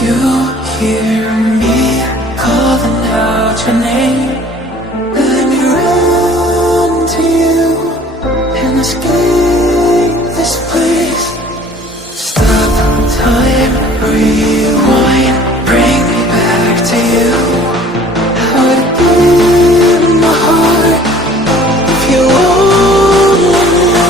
you hear me calling out your name? Let me run to you and escape this place. Stop time, rewind, bring me back to you. How to give my heart if you only knew.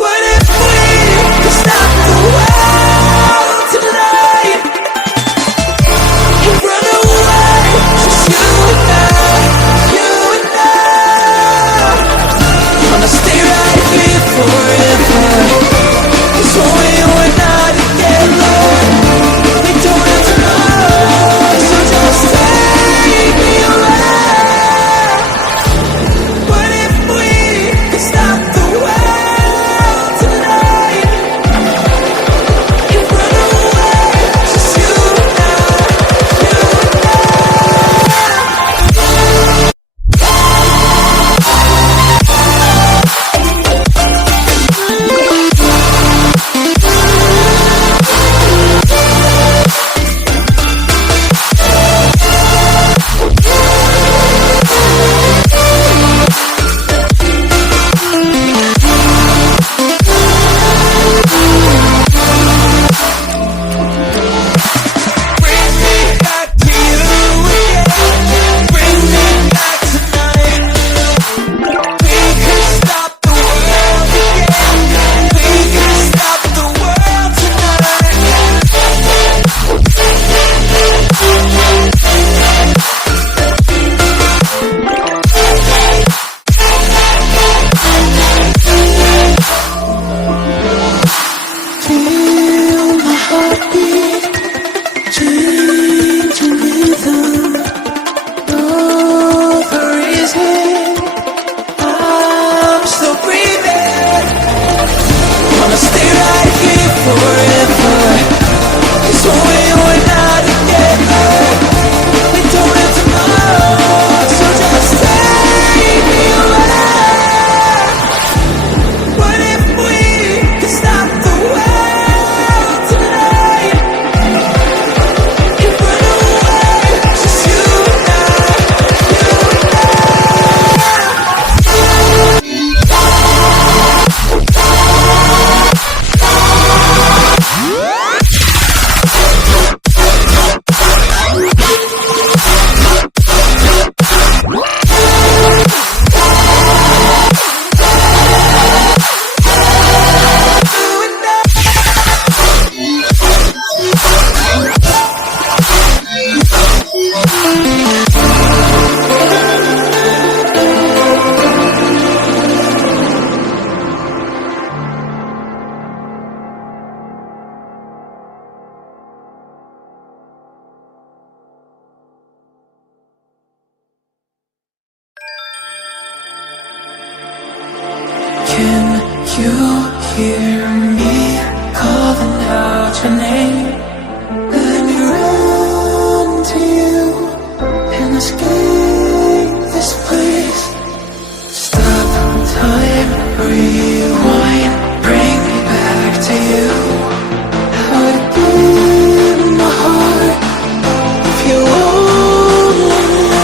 What if we could stop the world tonight and run away, just you and I, you and I? Wanna stay right here forever, 'cause when we were not together, we don't have tomorrow, so just take me away. What if we could stop the world tonight and run away, just you and I, you and I? Bring me back to you again. Bring me back tonight. We could stop the world again. We could stop the world tonight. Feel my heartbeat, changing rhythm. Know the reason I'm still breathing. Wanna stay right here forever, 'cause when we were not together, we don't have tomorrow, so just take me away. What if we could stop the world tonight and run away, just you and I, you and I? Can you hear me calling out your name? Let me run to you and escape this place. Stop time, rewind, bring me back to you. How to give my heart if you only knew.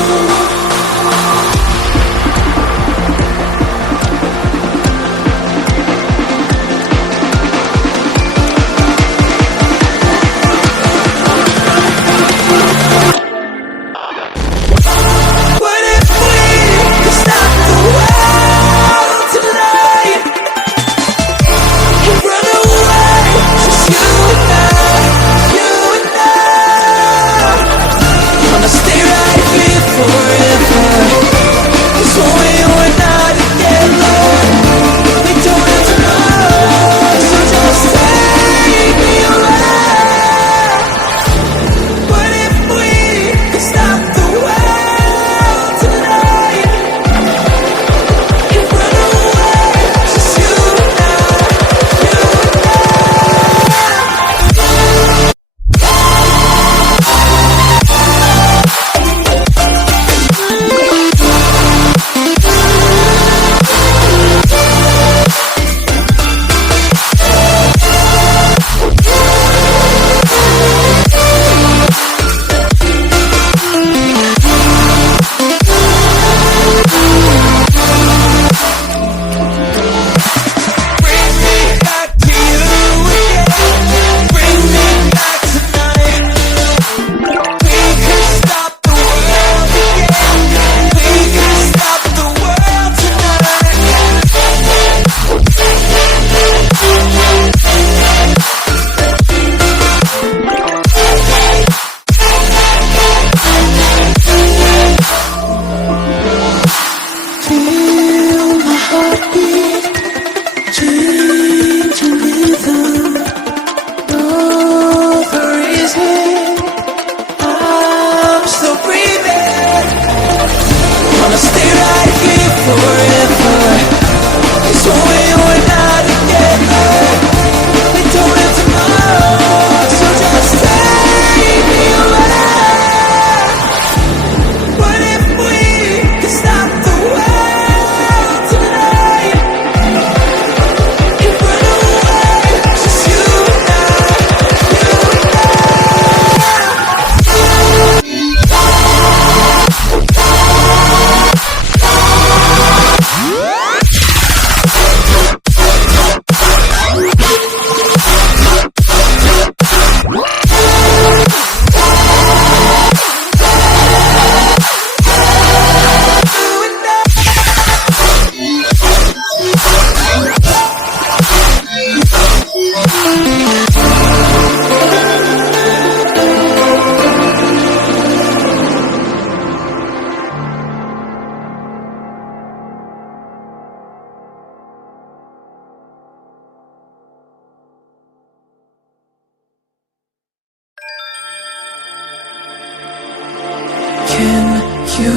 Can you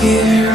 hear